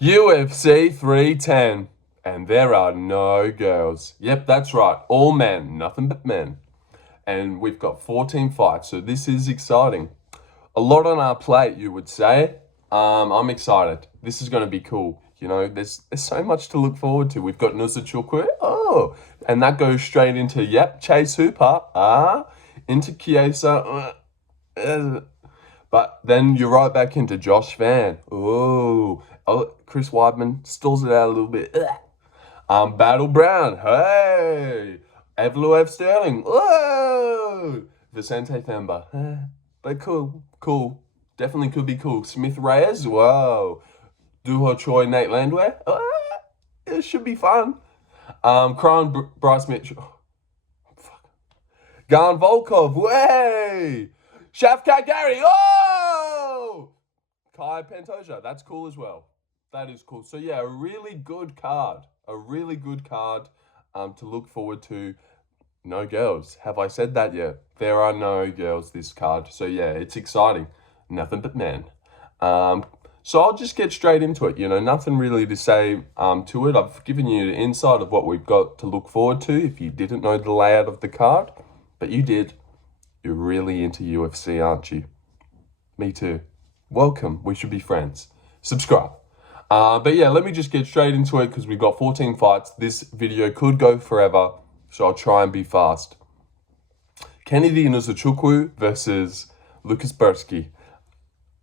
UFC 310. And there are no girls. Yep, that's right. All men, nothing but men. And we've got 14 fights, so this is exciting. A lot on our plate, you would say. I'm excited. This is going to be cool. You know, there's so much to look forward to. We've got Nzechukwu. Oh, and that goes straight into, yep, Chase Hooper. Into Chiesa. But then you're right back into Josh Van. Oh, Chris Weidman stalls it out a little bit. Battle Brown. Hey. Evloev Sterling. Whoa. Vicente Themba. But cool. Definitely could be cool. Smith Reyes. Whoa. Dooho Choi Nate Landwehr. It should be fun. Kron Bryce Mitchell. Gane Volkov. Way. Shavkat Gary. Oh! Kai Pantoja. That's cool as well. That is cool. So yeah, a really good card. To look forward to. No girls. Have I said that yet? There are no girls this card. So yeah, it's exciting. Nothing but men. So I'll just get straight into it. You know, nothing really to say to it. I've given you the insight of what we've got to look forward to if you didn't know the layout of the card. But you did. You're really into UFC, aren't you? Me too. Welcome. We should be friends. Subscribe. But yeah, let me just get straight into it because we've got 14 fights. This video could go forever, so I'll try and be fast. Kennedy Nzechukwu versus Lukasz Brzeski.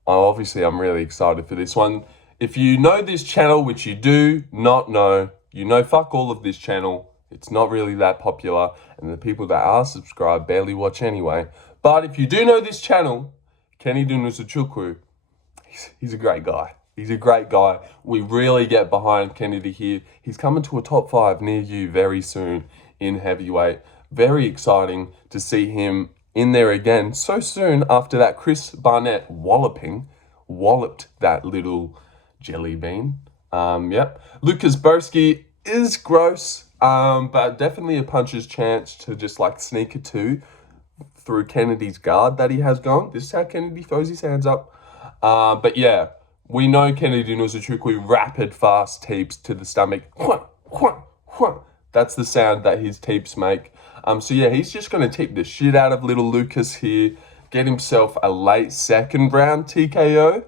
Obviously, I'm really excited for this one. If you know this channel, which you do not know, you know fuck all of this channel. It's not really that popular, and the people that are subscribed barely watch anyway. But if you do know this channel, Kennedy Nzechukwu, he's a great guy. He's a great guy. We really get behind Kennedy here. He's coming to a top 5 near you very soon in heavyweight. Very exciting to see him in there again so soon after that Chris Barnett walloped that little jelly bean. Yep. Lukasz Brzeski is gross, but definitely a puncher's chance to just like sneak a 2 through Kennedy's guard that he has gone. This is how Kennedy throws his hands up. But yeah, we know Kennedy Nzechukwu rapid fast teeps to the stomach. That's the sound that his teeps make. So yeah, he's just going to teep the shit out of little Lukasz here. Get himself a late second round TKO.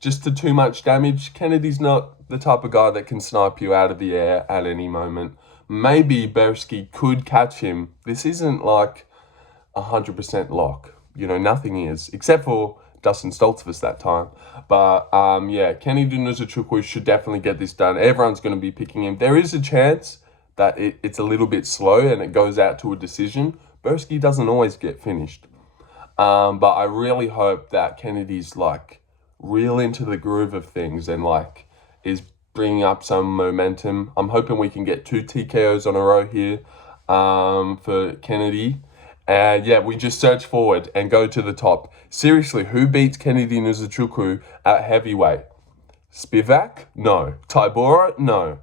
Just to too much damage. Kennedy's not the type of guy that can snipe you out of the air at any moment. Maybe Brzeski could catch him. This isn't like 100% lock. You know, nothing is. Except for Dustin Stoltzfus that time. But yeah, Kennedy Nzechukwu should definitely get this done. Everyone's going to be picking him. There is a chance that it's a little bit slow and it goes out to a decision. Brzeski doesn't always get finished. But I really hope that Kennedy's like real into the groove of things and like is bringing up some momentum. I'm hoping we can get 2 TKOs on a row here for Kennedy. And yeah, we just search forward and go to the top. Seriously, who beats Kennedy Nzechukwu at heavyweight? Spivak? No. Tybura? No.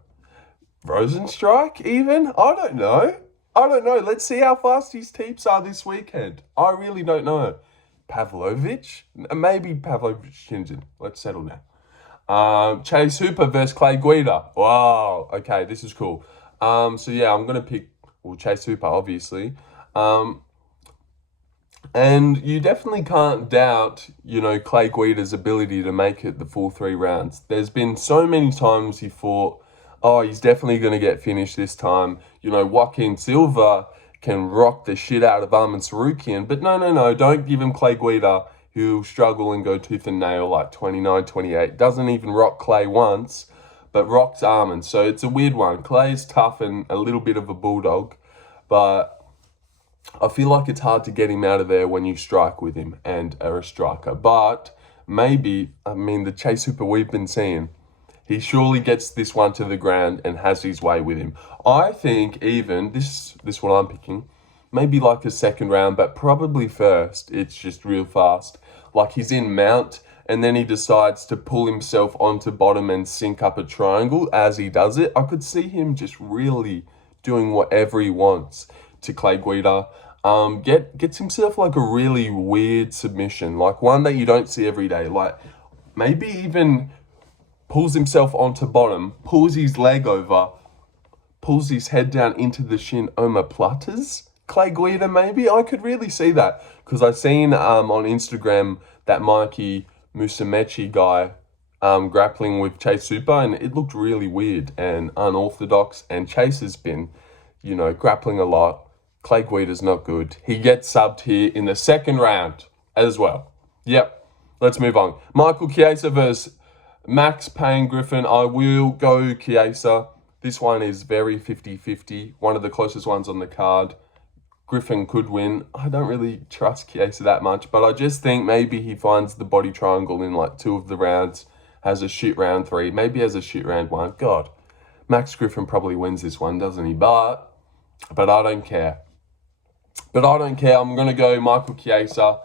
Rosenstrike even? I don't know. Let's see how fast his teeps are this weekend. I really don't know. Pavlovich? Maybe Pavlovich Shinjin. Let's settle down. Chase Hooper versus Clay Guida. Wow. Okay, this is cool. So yeah, I'm going to pick Chase Hooper, obviously. And you definitely can't doubt, you know, Clay Guida's ability to make it the full 3 rounds. There's been so many times he fought, he's definitely going to get finished this time. You know, Joaquin Silva can rock the shit out of Arman Tsarukyan. But no, don't give him Clay Guida. He'll struggle and go tooth and nail like 29, 28. Doesn't even rock Clay once, but rocks Arman. So it's a weird one. Clay's tough and a little bit of a bulldog. But I feel like it's hard to get him out of there when you strike with him and are a striker. But maybe, the Chase Hooper we've been seeing, he surely gets this one to the ground and has his way with him. I think even, this one I'm picking, maybe like a second round, but probably first. It's just real fast. Like he's in mount and then he decides to pull himself onto bottom and sink up a triangle as he does it. I could see him just really doing whatever he wants to Clay Guida. Gets himself like a really weird submission, like one that you don't see every day. Like maybe even pulls himself onto bottom, pulls his leg over, pulls his head down into the shin omoplatas. Clay Guida, maybe? I could really see that. Because I seen on Instagram that Mikey Musumeci guy grappling with Chase Super, and it looked really weird and unorthodox. And Chase has been, grappling a lot. Clay Guida's not good. He gets subbed here in the second round as well. Yep, let's move on. Michael Chiesa versus Max Payne Griffin. I will go Chiesa. This one is very 50-50. One of the closest ones on the card. Griffin could win. I don't really trust Chiesa that much, but I just think maybe he finds the body triangle in like 2 of the rounds, has a shit round 3, maybe has a shit round 1. God, Max Griffin probably wins this one, doesn't he? But I don't care. I'm going to go Michael Chiesa.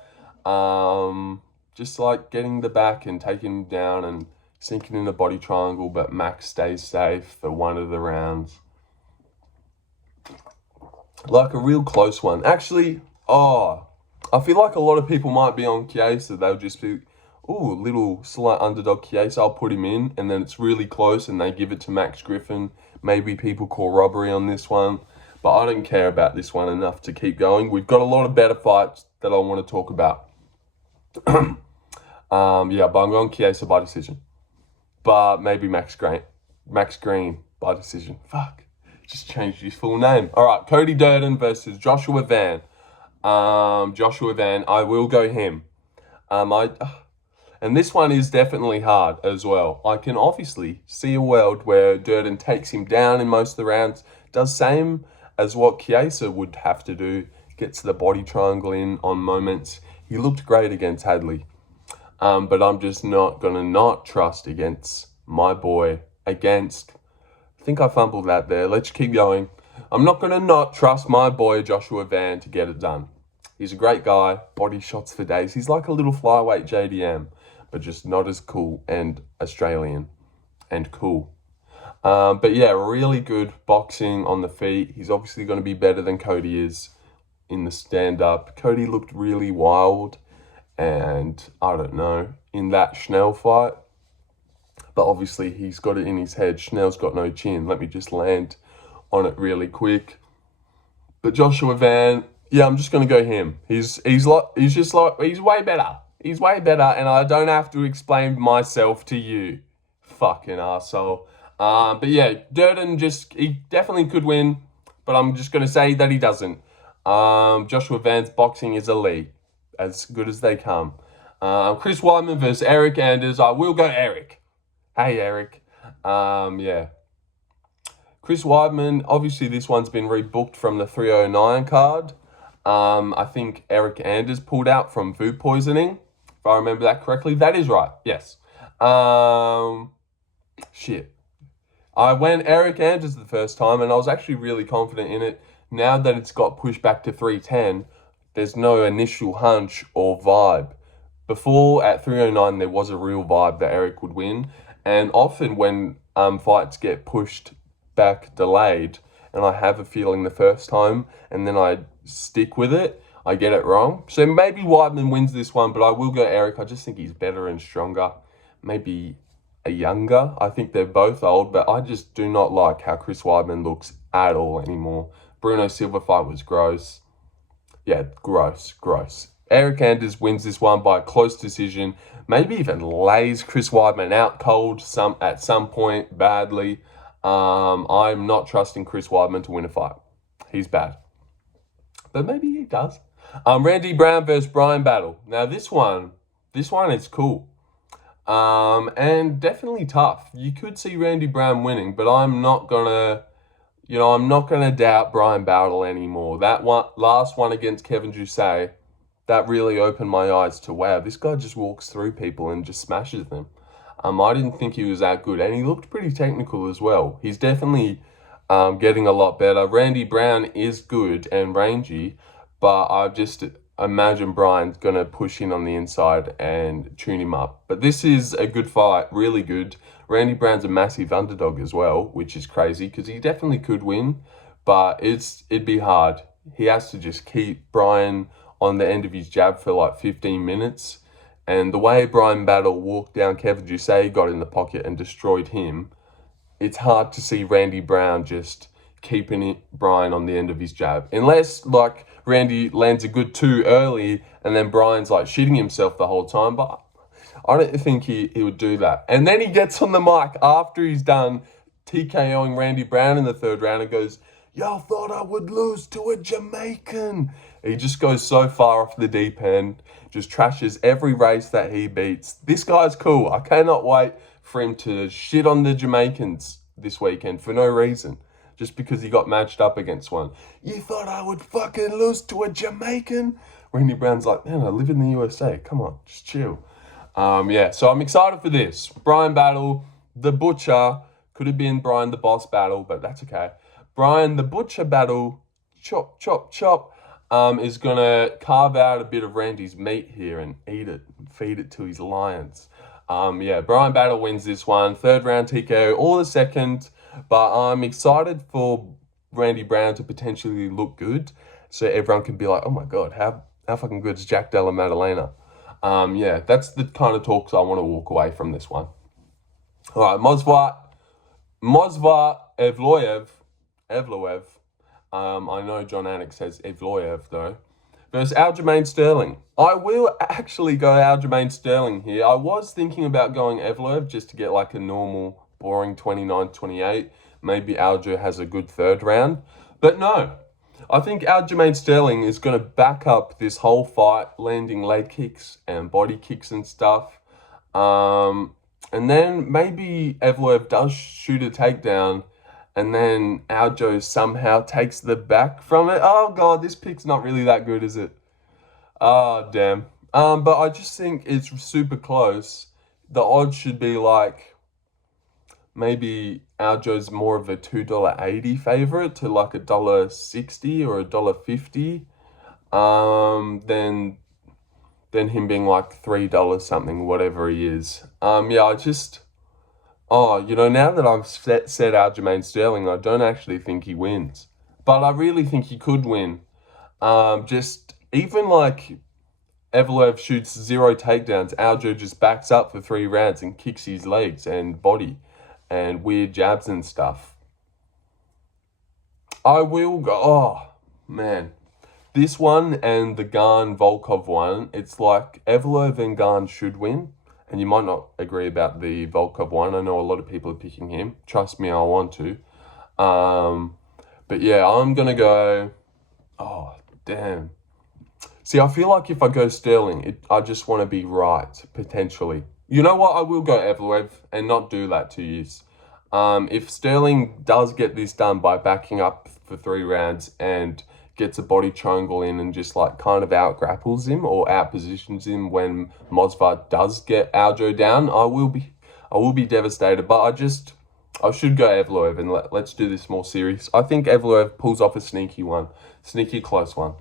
Just like getting the back and taking him down and sinking in the body triangle, but Max stays safe for one of the rounds. Like a real close one. Actually, I feel like a lot of people might be on Chiesa. They'll just be, little slight underdog Chiesa, I'll put him in. And then it's really close and they give it to Max Griffin. Maybe people call robbery on this one. But I don't care about this one enough to keep going. We've got a lot of better fights that I want to talk about. But I'm going Chiesa by decision. But maybe Max Green by decision. Fuck. Just changed his full name. All right, Cody Durden versus Joshua Van. Joshua Van, I will go him. And this one is definitely hard as well. I can obviously see a world where Durden takes him down in most of the rounds, does same as what Chiesa would have to do, gets the body triangle in on moments. He looked great against Hadley. But I'm just not going to not trust against my boy, I think I fumbled that there. Let's keep going. I'm not going to not trust my boy Joshua Van to get it done. He's a great guy, body shots for days. He's like a little flyweight JDM, but just not as cool and Australian and cool. But yeah, really good boxing on the feet. He's obviously going to be better than Cody is in the stand-up. Cody looked really wild and, I don't know, in that Schnell fight. But obviously he's got it in his head. Schnell's got no chin. Let me just land on it really quick. But Joshua Van, I'm just going to go him. He's way better. He's way better, and I don't have to explain myself to you. Fucking arsehole. But yeah, Durden he definitely could win, but I'm just going to say that he doesn't. Joshua Van's boxing is elite. As good as they come. Chris Weidman versus Eryk Anders. I will go Eryk. Hey, Eryk. Chris Weidman, obviously this one's been rebooked from the 309 card. I think Eryk Anders pulled out from food poisoning, if I remember that correctly. That is right, yes. Shit. I went Eryk Anders the first time, and I was actually really confident in it. Now that it's got pushed back to 310, there's no initial hunch or vibe. Before, at 309, there was a real vibe that Eryk would win. And often when fights get pushed back, delayed, and I have a feeling the first time, and then I stick with it, I get it wrong. So maybe Weidman wins this one, but I will go Eryk. I just think he's better and stronger. Maybe a younger. I think they're both old, but I just do not like how Chris Weidman looks at all anymore. Bruno Silva fight was gross. Yeah, gross. Eryk Anders wins this one by a close decision. Maybe even lays Chris Weidman out cold at some point badly. I'm not trusting Chris Weidman to win a fight. He's bad. But maybe he does. Randy Brown versus Bryan battle. Now this one is cool. And definitely tough. You could see Randy Brown winning, but I'm not gonna doubt Bryan battle anymore. That last one against Kevin Jousset, that really opened my eyes to, wow, this guy just walks through people and just smashes them. I didn't think he was that good, and he looked pretty technical as well. He's definitely getting a lot better. Randy Brown is good and rangy, but I just imagine Bryan's going to push in on the inside and tune him up. But this is a good fight, really good. Randy Brown's a massive underdog as well, which is crazy because he definitely could win, but it'd be hard. He has to just keep Bryan on the end of his jab for like 15 minutes And the way Bryan Battle walked down Kevin Doucet, got in the pocket and destroyed him, it's hard to see Randy Brown just keeping Bryan on the end of his jab. Unless, like, Randy lands a good 2 early and then Bryan's, like, shitting himself the whole time. But I don't think he would do that. And then he gets on the mic after he's done TKOing Randy Brown in the 3rd round and goes, "Y'all thought I would lose to a Jamaican." He just goes so far off the deep end, just trashes every race that he beats. This guy's cool. I cannot wait for him to shit on the Jamaicans this weekend for no reason, just because he got matched up against one. "You thought I would fucking lose to a Jamaican?" Randy Brown's like, "Man, I live in the USA. Come on, just chill." Yeah, so I'm excited for this. Bryan Battle, the Butcher. Could have been Bryan the Boss Battle, but that's okay. Bryan the Butcher Battle, chop, chop, chop, is going to carve out a bit of Randy's meat here and eat it, and feed it to his lions. Yeah, Bryan Battle wins this one. 3rd round TKO or the 2nd, but I'm excited for Randy Brown to potentially look good, so everyone can be like, "Oh my God, how fucking good is Jack Della Maddalena?" Yeah, that's the kind of talks I want to walk away from this one. All right, Mosvar Evloev. I know John Anik says Evloev though. Versus Aljamain Sterling. I will actually go Aljamain Sterling here. I was thinking about going Evloev just to get like a normal, boring 29-28. Maybe Aljo has a good 3rd round. But no, I think Aljamain Sterling is going to back up this whole fight, landing leg kicks and body kicks and stuff. And then maybe Evloev does shoot a takedown, and then Aljo somehow takes the back from it. Oh, God, this pick's not really that good, is it? Oh, damn. But I just think it's super close. The odds should be like, maybe Aljo's more of a $2.80 favorite to like $1.60 or $1.50. Than him being like $3 something, whatever he is. Yeah, now that I've said Aljamain Sterling, I don't actually think he wins. But I really think he could win. Just even like Evloev shoots 0 takedowns, Aljo just backs up for 3 rounds and kicks his legs and body and weird jabs and stuff. I will go, oh, man. This one and the Gane Volkov one, it's like Evloev and Gane should win. And you might not agree about the Volkov one. I know a lot of people are picking him. Trust me, I want to. But yeah, I'm going to go... Oh, damn. See, I feel like if I go Sterling, I just want to be right, potentially. You know what? I will go Evloev and not do that to you. If Sterling does get this done by backing up for 3 rounds and gets a body triangle in and just like kind of out grapples him or out positions him when Mosvar does get Aljo down, I will be devastated. But I should go Evloev and let's do this more serious. I think Evloev pulls off a sneaky close one.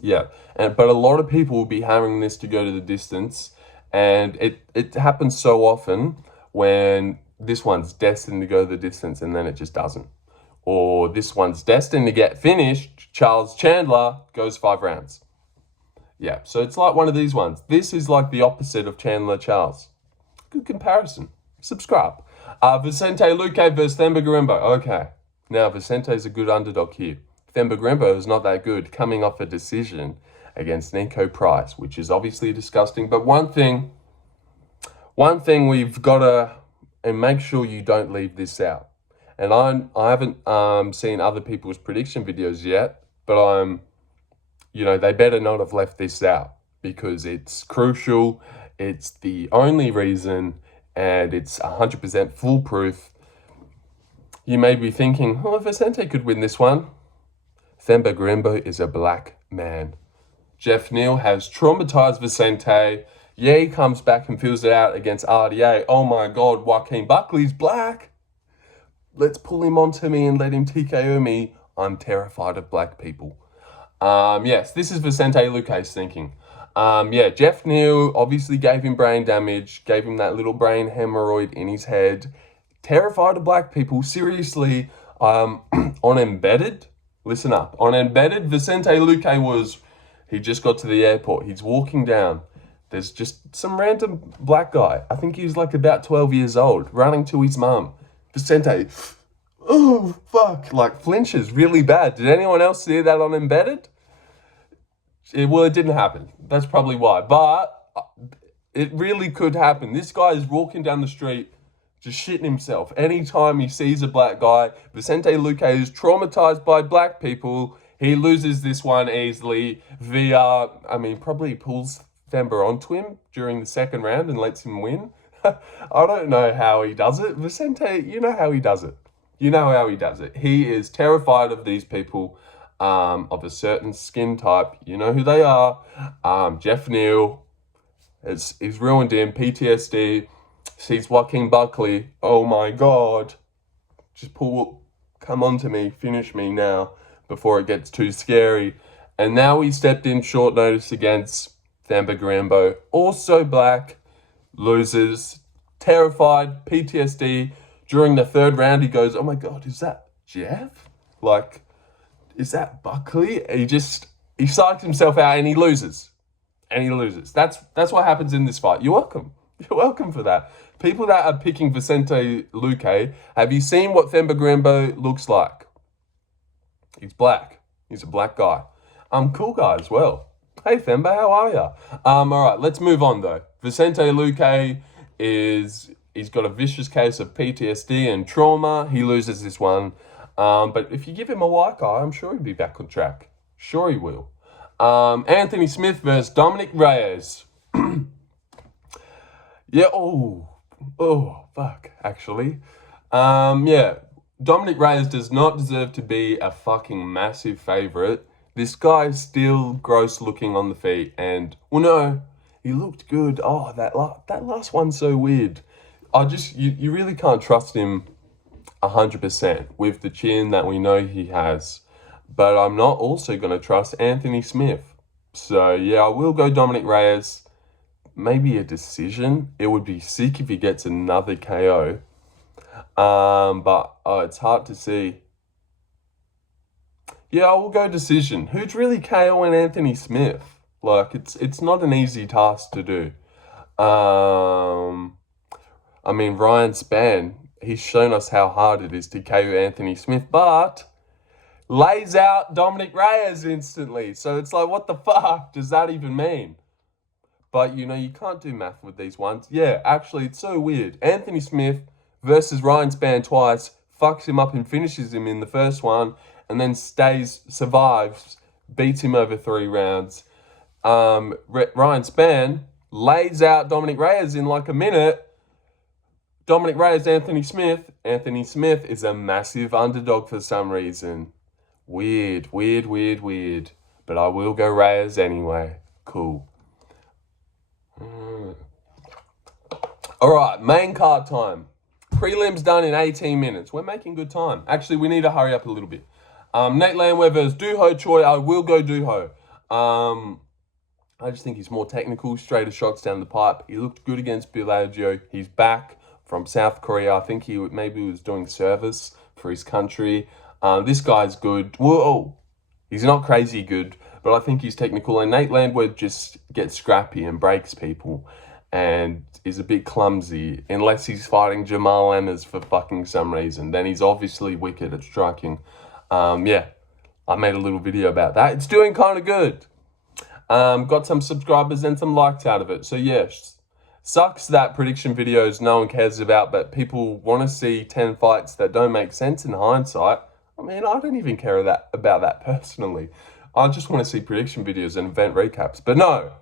Yeah, but a lot of people will be hammering this to go to the distance, and it happens so often when this one's destined to go the distance and then it just doesn't. Or this one's destined to get finished, Charles Chandler goes 5 rounds. Yeah, so it's like one of these ones. This is like the opposite of Chandler Charles. Good comparison. Subscribe. Vicente Luque versus Themba Gorimbo. Okay, now Vicente's a good underdog here. Themba Gorimbo is not that good, coming off a decision against Nico Price, which is obviously disgusting. But one thing we've got to, and make sure you don't leave this out. And I haven't seen other people's prediction videos yet, but they better not have left this out because it's crucial. It's the only reason, and it's 100% foolproof. You may be thinking, oh, Vicente could win this one. Themba Gorimbo is a black man. Jeff Neal has traumatized Vicente. Yeah, he comes back and fills it out against RDA. Oh my God, Joaquin Buckley's black. Let's pull him onto me and let him TKO me. I'm terrified of black people. Yes, this is Vicente Luque's thinking. Jeff Neal obviously gave him brain damage, gave him that little brain hemorrhoid in his head. Terrified of black people. Seriously, on Embedded, listen up. On Embedded, Vicente Luque he just got to the airport. He's walking down. There's just some random black guy. I think he's like about 12 years old, running to his mum. Vicente, oh, fuck, like flinches really bad. Did anyone else see that on Embedded? Well, it didn't happen. That's probably why. But it really could happen. This guy is walking down the street, just shitting himself. Anytime he sees a black guy, Vicente Luque is traumatized by black people. He loses this one easily via, probably pulls Themba onto him during the second round and lets him win. I don't know how he does it. Vicente, you know how he does it. You know how he does it. He is terrified of these people of a certain skin type. You know who they are. Jeff Neal. He's ruined him. PTSD. Sees Joaquin Buckley. Oh my God. Just come on to me. Finish me now before it gets too scary. And now he stepped in short notice against Themba Gorimbo. Also black. Loses. Terrified. PTSD. During the third round, he goes, oh my God, is that Jeff? Like, is that Buckley? He psyched himself out and he loses. That's what happens in this fight. You're welcome. You're welcome for that. People that are picking Vicente Luque, have you seen what Themba Gorimbo looks like? He's black. He's a black guy. Cool guy as well. Hey Themba, how are ya? All right, let's move on though. Vicente Luque he's got a vicious case of PTSD and trauma. He loses this one. But if you give him a white guy, I'm sure he'll be back on track. Sure he will. Anthony Smith versus Dominick Reyes. Yeah, fuck, actually. Dominick Reyes does not deserve to be a fucking massive favourite. This guy is still gross looking on the feet, and, well, no, he looked good. Oh, that last one's so weird. You really can't trust him 100% with the chin that we know he has. But I'm not also going to trust Anthony Smith. So, yeah, I will go Dominick Reyes. Maybe a decision. It would be sick if he gets another KO. But it's hard to see. Yeah, I will go decision. Who'd really KO Anthony Smith? Like, it's not an easy task to do. Ryan Spann, he's shown us how hard it is to KO Anthony Smith, but lays out Dominick Reyes instantly. So it's like, what the fuck does that even mean? But, you can't do math with these ones. Yeah, actually, it's so weird. Anthony Smith versus Ryan Spann twice, fucks him up and finishes him in the first one, and then survives, beats him over 3 rounds. Ryan Spann lays out Dominick Reyes in like a minute. Dominick Reyes, Anthony Smith. Anthony Smith is a massive underdog for some reason. Weird. But I will go Reyes anyway. Cool. Alright, main card time. Prelims done in 18 minutes. We're making good time. Actually, we need to hurry up a little bit. Nate Landwehr versus Dooho Choi. I will go Dooho. I just think he's more technical, straighter shots down the pipe. He looked good against Bellagio. He's back from South Korea. I think he was doing service for his country. This guy's good. Whoa, he's not crazy good, but I think he's technical. And Nate Landwehr just gets scrappy and breaks people and is a bit clumsy, unless he's fighting Jamal Emmers for fucking some reason. Then he's obviously wicked at striking. I made a little video about that. It's doing kind of good. Got some subscribers and some likes out of it. So yes, sucks that prediction videos no one cares about, but people want to see 10 fights that don't make sense in hindsight. I don't even care about that personally. I just want to see prediction videos and event recaps. But no,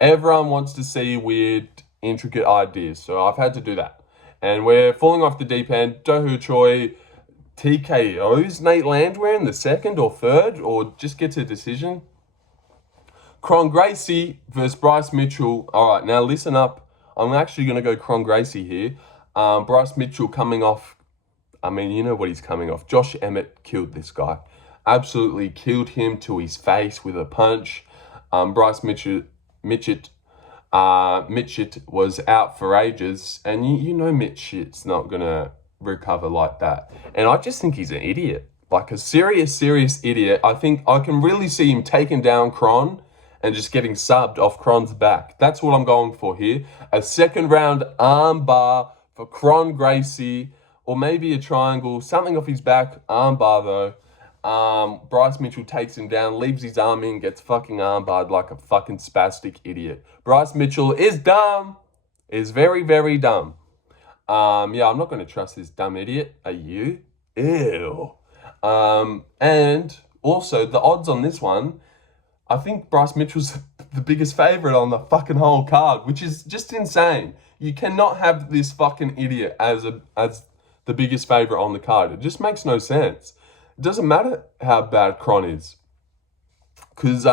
everyone wants to see weird, intricate ideas. So I've had to do that. And we're falling off the deep end. Dooho Choi TKOs Nate Landwehr in the second or third, or just gets a decision. Kron Gracie versus Bryce Mitchell. All right, now listen up. I'm actually going to go Kron Gracie here. Bryce Mitchell coming off, you know what he's coming off. Josh Emmett killed this guy. Absolutely killed him to his face with a punch. Bryce Mitchett was out for ages. And you know Mitchett's not going to recover like that. And I just think he's an idiot. Like a serious idiot. I think I can really see him taking down Kron and just getting subbed off Kron's back. That's what I'm going for here. A second round armbar for Kron Gracie, or maybe a triangle, something off his back, armbar though. Bryce Mitchell takes him down, leaves his arm in, gets fucking armbarred like a fucking spastic idiot. Bryce Mitchell is dumb. Is very, very dumb. Yeah, I'm not going to trust this dumb idiot. Are you? Ew. And also, the odds on this one, I think Bryce Mitchell's the biggest favourite on the fucking whole card, which is just insane. You cannot have this fucking idiot as the biggest favourite on the card. It just makes no sense. It doesn't matter how bad Kron is. Because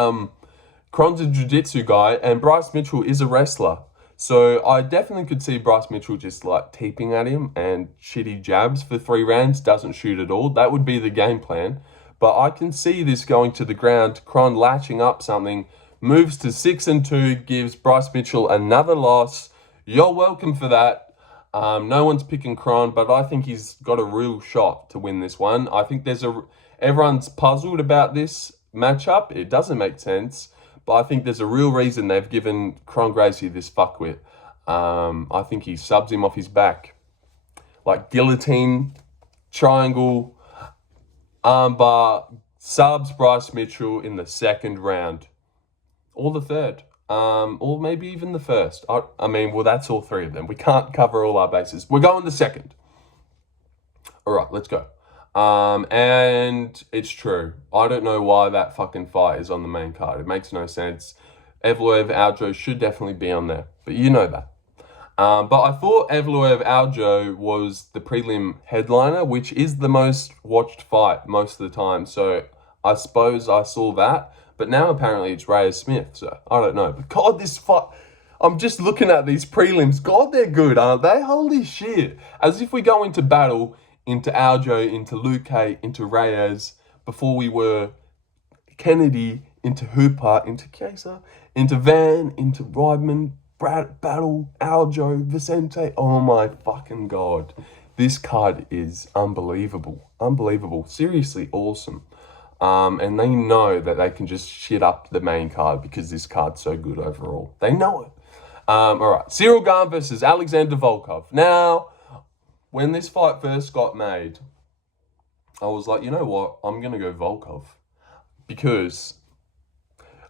Kron's a jiu-jitsu guy and Bryce Mitchell is a wrestler. So I definitely could see Bryce Mitchell just like teeping at him and shitty jabs for 3 rounds, doesn't shoot at all. That would be the game plan. But I can see this going to the ground, Kron latching up something, moves to 6-2, gives Bryce Mitchell another loss. You're welcome for that. No one's picking Kron, but I think he's got a real shot to win this one. I think everyone's puzzled about this matchup. It doesn't make sense. But I think there's a real reason they've given Kron Gracie this fuckwit. I think he subs him off his back. Like guillotine, triangle, armbar, subs Bryce Mitchell in the second round. Or the third. Or maybe even the first. I mean, well, that's all 3 of them. We can't cover all our bases. We're going the second. All right, let's go. And it's true. I don't know why that fucking fight is on the main card. It makes no sense. Evloev, Aljo should definitely be on there, but you know that. But I thought Evloev, Aljo was the prelim headliner, which is the most watched fight most of the time. So I suppose I saw that, but now apparently it's Reyes Smith. So I don't know. But God, this fight. I'm just looking at these prelims. God, they're good, aren't they? Holy shit. As if we go into battle into Aljo, into Luque, into Reyes, before we were Kennedy, into Hooper, into Chiesa, into Van, into Weidman, Battle, Aljo, Vicente. Oh my fucking God. This card is unbelievable. Unbelievable. Seriously awesome. And they know that they can just shit up the main card because this card's so good overall. They know it. All right. Ciryl Gane versus Alexander Volkov. Now, when this fight first got made, I was like, you know what? I'm going to go Volkov. Because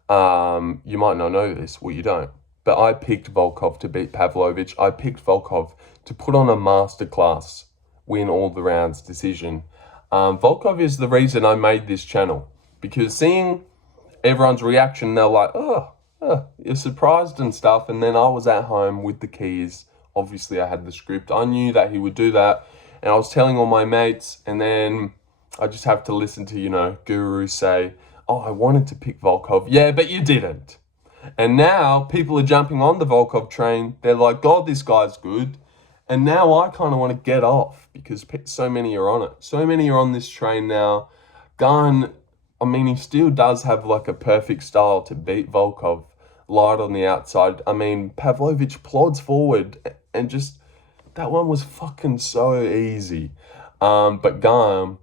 you might not know this. Well, you don't. But I picked Volkov to beat Pavlovich. I picked Volkov to put on a masterclass, win all the rounds decision. Volkov is the reason I made this channel. Because seeing everyone's reaction, they're like, oh, you're surprised and stuff. And then I was at home with the keys. Obviously, I had the script. I knew that he would do that. And I was telling all my mates. And then I just have to listen to, Guru say, oh, I wanted to pick Volkov. Yeah, but you didn't. And now people are jumping on the Volkov train. They're like, God, this guy's good. And now I kind of want to get off because so many are on it. So many are on this train now. Gane, I mean, he still does have like a perfect style to beat Volkov. Light on the outside. I mean, Pavlovich plods forward and just, that one was fucking so easy. But Gane,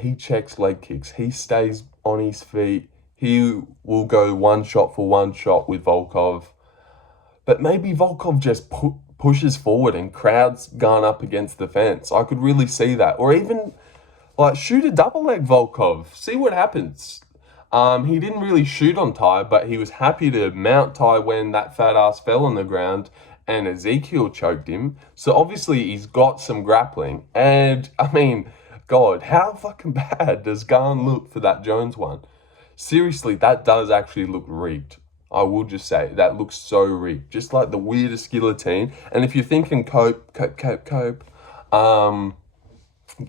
he checks leg kicks. He stays on his feet. He will go one shot for one shot with Volkov. But maybe Volkov just pushes forward and crowds Gane up against the fence. I could really see that. Or even like shoot a double leg Volkov. See what happens. He didn't really shoot on Tai, but he was happy to mount Tai when that fat ass fell on the ground and Ezekiel choked him. So obviously he's got some grappling. And I mean, God, how fucking bad does Gane look for that Jones one? Seriously, that does actually look rigged. I will just say, that looks so rigged. Just like the weirdest guillotine. And if you're thinking cope,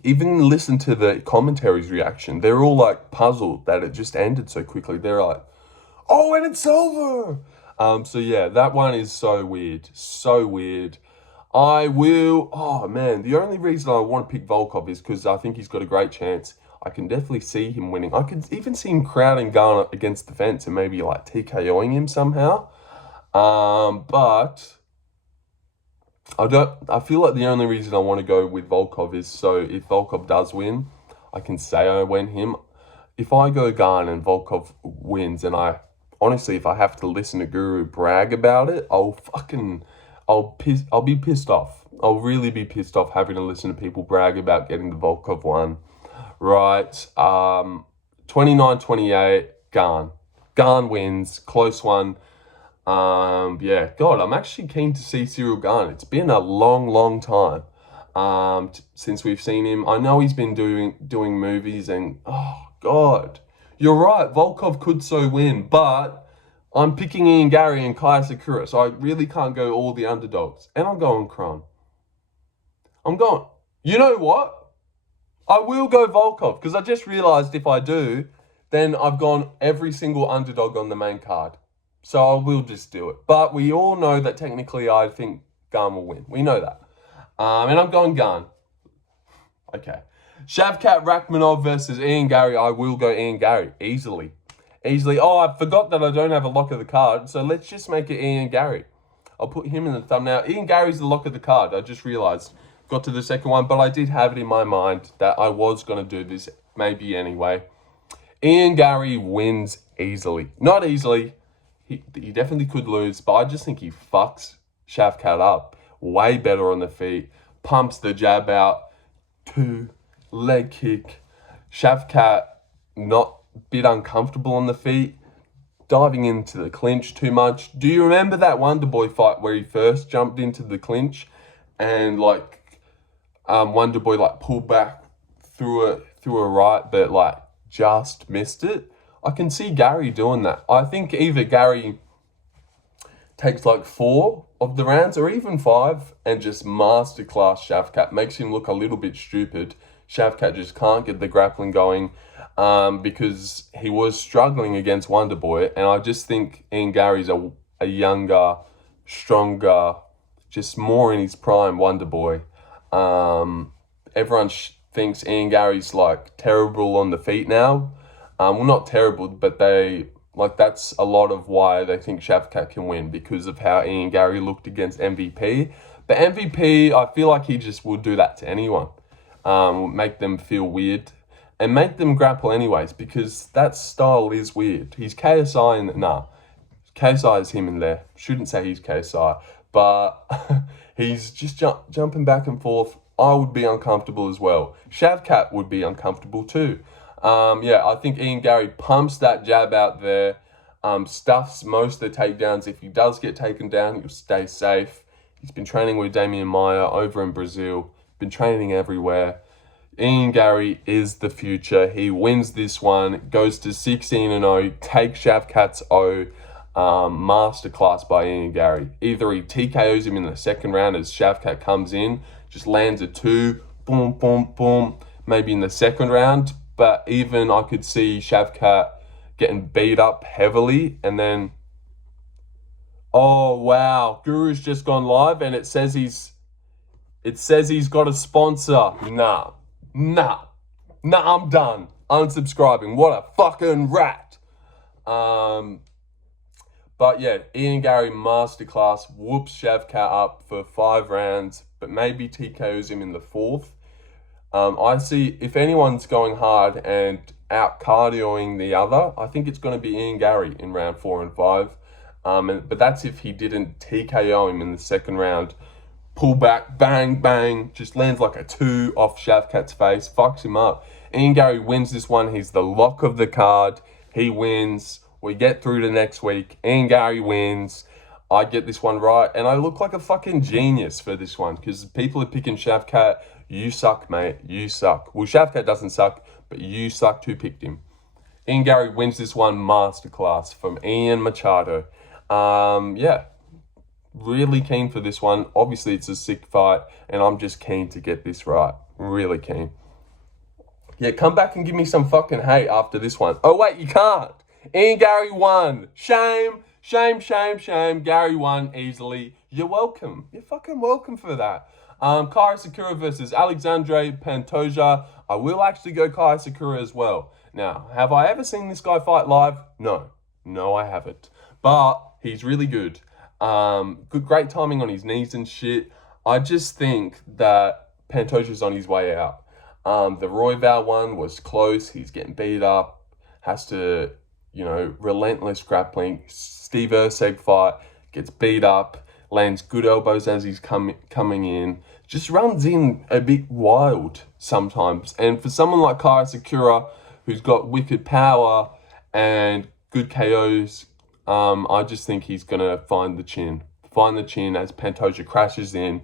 even listen to the commentary's reaction. They're all like puzzled that it just ended so quickly. They're like, oh, and it's over. So yeah, that one is so weird. So weird. Oh man, the only reason I want to pick Volkov is because I think he's got a great chance. I can definitely see him winning. I could even see him crowding Gane against the fence and maybe like TKOing him somehow. But I feel like the only reason I want to go with Volkov is so if Volkov does win, I can say I win him. If I go Gane and Volkov wins and I honestly, if I have to listen to Guru brag about it, I'll be pissed off. I'll really be pissed off having to listen to people brag about getting the Volkov one. Right. 29-28, Gane. Gane wins. Close one. Yeah, God, I'm actually keen to see Ciryl Gane. It's been a long time since we've seen him. I know he's been doing movies and, oh, God. You're right, Volkov could so win, but I'm picking Ian Garry and Kai Asakura, so I really can't go all the underdogs. And I'm going Kron. You know what? I will go Volkov, because I just realised if I do, then I've gone every single underdog on the main card. So I will just do it. But we all know that technically I think Gane will win. We know that. And I'm going Gane. Okay. Shavkat Rahkmonov versus Ian Garry. I will go Ian Garry. Easily. Oh, I forgot that I don't have a lock of the card. So let's just make it Ian Garry. I'll put him in the thumbnail. Ian Garry's the lock of the card. I just realised. Got to the second one. But I did have it in my mind that I was going to do this maybe anyway. Ian Garry wins easily. Not easily. He definitely could lose. But I just think he fucks Shavkat up. Way better on the feet. Pumps the jab out. 2 leg kick. Shavkat not a bit uncomfortable on the feet. Diving into the clinch too much. Do you remember that Wonderboy fight where he first jumped into the clinch and Wonderboy pulled back through a right but just missed it? I can see Garry doing that. I think either Garry takes 4 of the rounds or even 5 and just masterclass Shavkat. Makes him look a little bit stupid. Shavkat just can't get the grappling going because he was struggling against Wonderboy. And I just think Ian Garry's a younger, stronger, just more in his prime Wonderboy. Everyone thinks Ian Garry's terrible on the feet now. Well, not terrible, but that's a lot of why they think Shavkat can win because of how Ian Garry looked against MVP. But MVP, I feel like he just would do that to anyone. Make them feel weird and make them grapple anyways because that style is weird. He's KSI KSI is him in there. Shouldn't say he's KSI, but he's just jumping back and forth. I would be uncomfortable as well. Shavkat would be uncomfortable too. I think Ian Garry pumps that jab out there, stuffs most of the takedowns. If he does get taken down, he'll stay safe. He's been training with Damian Maia over in Brazil, been training everywhere. Ian Garry is the future. He wins this one, goes to 16-0, takes Shavkat's O, masterclass by Ian Garry. Either he TKOs him in the second round as Shavkat comes in, just lands a 2, boom, boom, boom, maybe in the second round. But even I could see Shavkat getting beat up heavily and then, oh wow, Guru's just gone live and it says he's got a sponsor. Nah, I'm done. Unsubscribing. What a fucking rat. But yeah, Ian Garry masterclass, whoops Shavkat up for 5 rounds, but maybe TKOs him in the 4th. I see if anyone's going hard and out cardioing the other, I think it's going to be Ian Garry in round 4 and 5. But that's if he didn't TKO him in the second round. Pull back, bang, bang, just lands like a 2 off Shavkat's face, fucks him up. Ian Garry wins this one. He's the lock of the card. He wins. We get through to next week. Ian Garry wins. I get this one right. And I look like a fucking genius for this one because people are picking Shavkat. You suck, mate. You suck. Well, Shavkat doesn't suck, but you sucked who picked him. Ian Garry wins this one masterclass from Ian Machado. Really keen for this one. Obviously, it's a sick fight, and I'm just keen to get this right. Really keen. Yeah, come back and give me some fucking hate after this one. Oh, wait, you can't. Ian Garry won. Shame. Garry won easily. You're welcome. You're fucking welcome for that. Kai Asakura versus Alexandre Pantoja. I will actually go Kai Asakura as well. Now, have I ever seen this guy fight live? No, I haven't. But he's really good. Great timing on his knees and shit. I just think that Pantoja's on his way out. The Royval one was close. He's getting beat up. Has to you know, relentless grappling. Steve Erceg fight, gets beat up, lands good elbows as he's coming in. Just runs in a bit wild sometimes. And for someone like Kai Asakura, who's got wicked power and good KOs, I just think he's going to find the chin. Find the chin as Pantoja crashes in,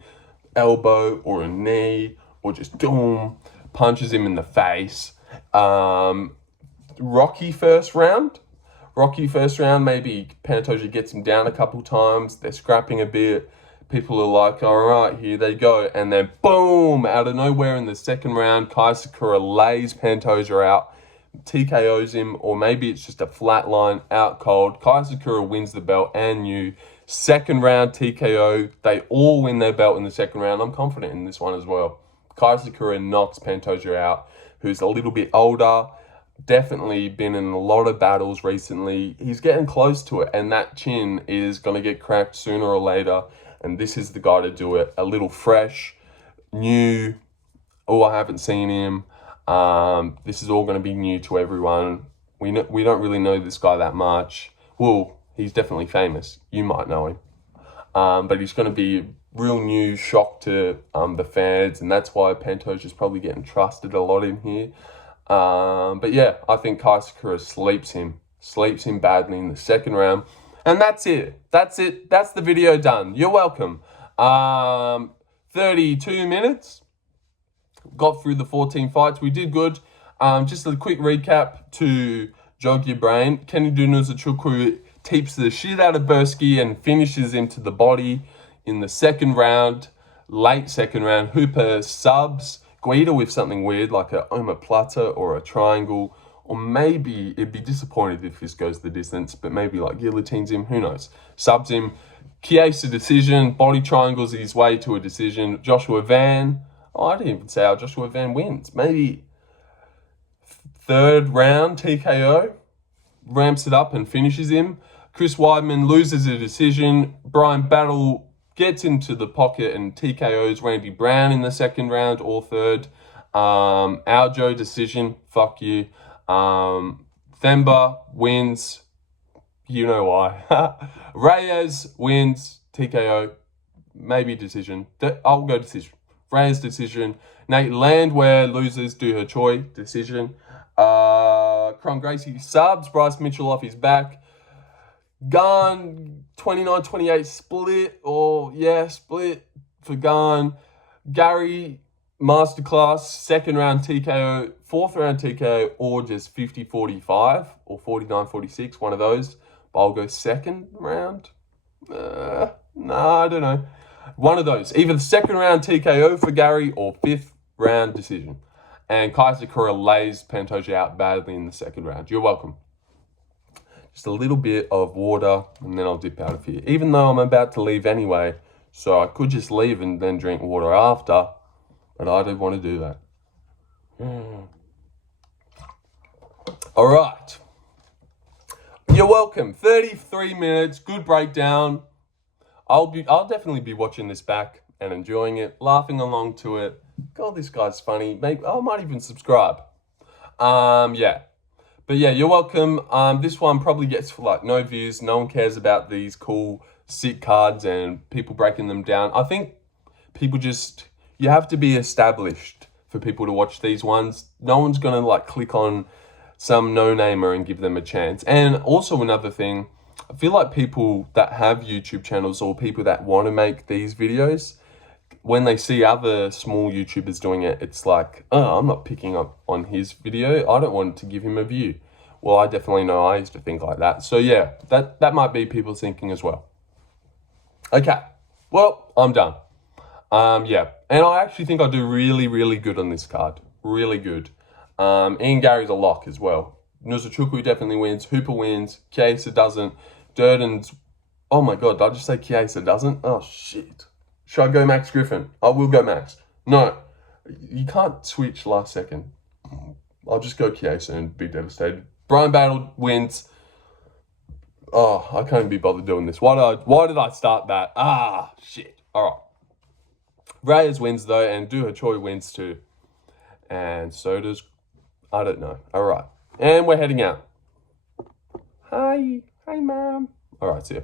elbow or a knee, or just boom, punches him in the face. Rocky first round, maybe Pantoja gets him down a couple times. They're scrapping a bit. People are like, all right, here they go. And then boom, out of nowhere in the second round, Kai Asakura lays Pantoja out, TKOs him, or maybe it's just a flat line, out cold. Kai Asakura wins the belt and you. Second round TKO. They all win their belt in the second round. I'm confident in this one as well. Kai Asakura knocks Pantoja out, who's a little bit older, definitely been in a lot of battles recently. He's getting close to it, and that chin is going to get cracked sooner or later, and this is the guy to do it. A little fresh, new, I haven't seen him. This is all going to be new to everyone. We don't really know this guy that much. Well, he's definitely famous. You might know him. But he's going to be real new shock to the fans, and that's why Pantoja's probably getting trusted a lot in here. But yeah, I think Kai Asakura sleeps him badly in the second round. And that's it. That's the video done. You're welcome. 32 minutes. Got through the 14 fights. We did good. Just a quick recap to jog your brain. Kenny Nzechukwu teeps the shit out of Brzeski and finishes him to the body in the second round. Late second round. Hooper subs Guida with something weird like a omoplata or a triangle, or maybe it'd be disappointed if this goes the distance, but maybe like guillotines him, who knows. Subs him. Chiesa decision, body triangles his way to a decision. Joshua Van, I didn't even say how Joshua Van wins. Maybe third round TKO, ramps it up and finishes him. Chris Weidman loses a decision. Bryan Battle gets into the pocket and TKOs Randy Brown in the second round or third. Aljo decision, fuck you. Themba wins, you know why. Reyes wins, TKO, maybe decision. I'll go decision. Reyes decision. Nate Landwehr loses, Dooho Choi decision. Kron Gracie subs, Bryce Mitchell off his back. Gane 29-28 split, split for Gane. Garry masterclass, second round TKO, fourth round TKO, or just 50-45 or 49-46, one of those. But I'll go second round. I don't know. One of those. Either the second round TKO for Garry or fifth round decision. And Kai Asakura lays Pantoja out badly in the second round. You're welcome. Just a little bit of water, and then I'll dip out of here. Even though I'm about to leave anyway, so I could just leave and then drink water after, but I don't want to do that. All right. You're welcome. 33 minutes, good breakdown. I'll definitely be watching this back and enjoying it, laughing along to it. God, this guy's funny. Maybe I might even subscribe. Yeah. But yeah, you're welcome. This one probably gets like no views. No one cares about these cool sick cards and people breaking them down. I think people you have to be established for people to watch these ones. No one's going to like click on some no-namer and give them a chance. And also another thing, I feel like people that have YouTube channels or people that want to make these videos, when they see other small YouTubers doing it, it's like, oh, I'm not picking up on his video. I don't want to give him a view. Well, I definitely know I used to think like that. So yeah, that might be people's thinking as well. Okay, well, I'm done. Yeah, and I actually think I do really, really good on this card. Really good. Ian Garry's a lock as well. Nzechukwu definitely wins. Hooper wins. Chiesa doesn't. Durden's... Oh my God, did I just say Chiesa doesn't? Oh, shit. Should I go Max Griffin? I will go Max. No, you can't switch last second. I'll just go Chiesa and be devastated. Bryan Battle wins. Oh, I can't even be bothered doing this. Why did I start that? Ah, shit. All right. Reyes wins though, and Dooho Choi wins too. And so does... I don't know. All right. And we're heading out. Hi, mom. All right, see ya.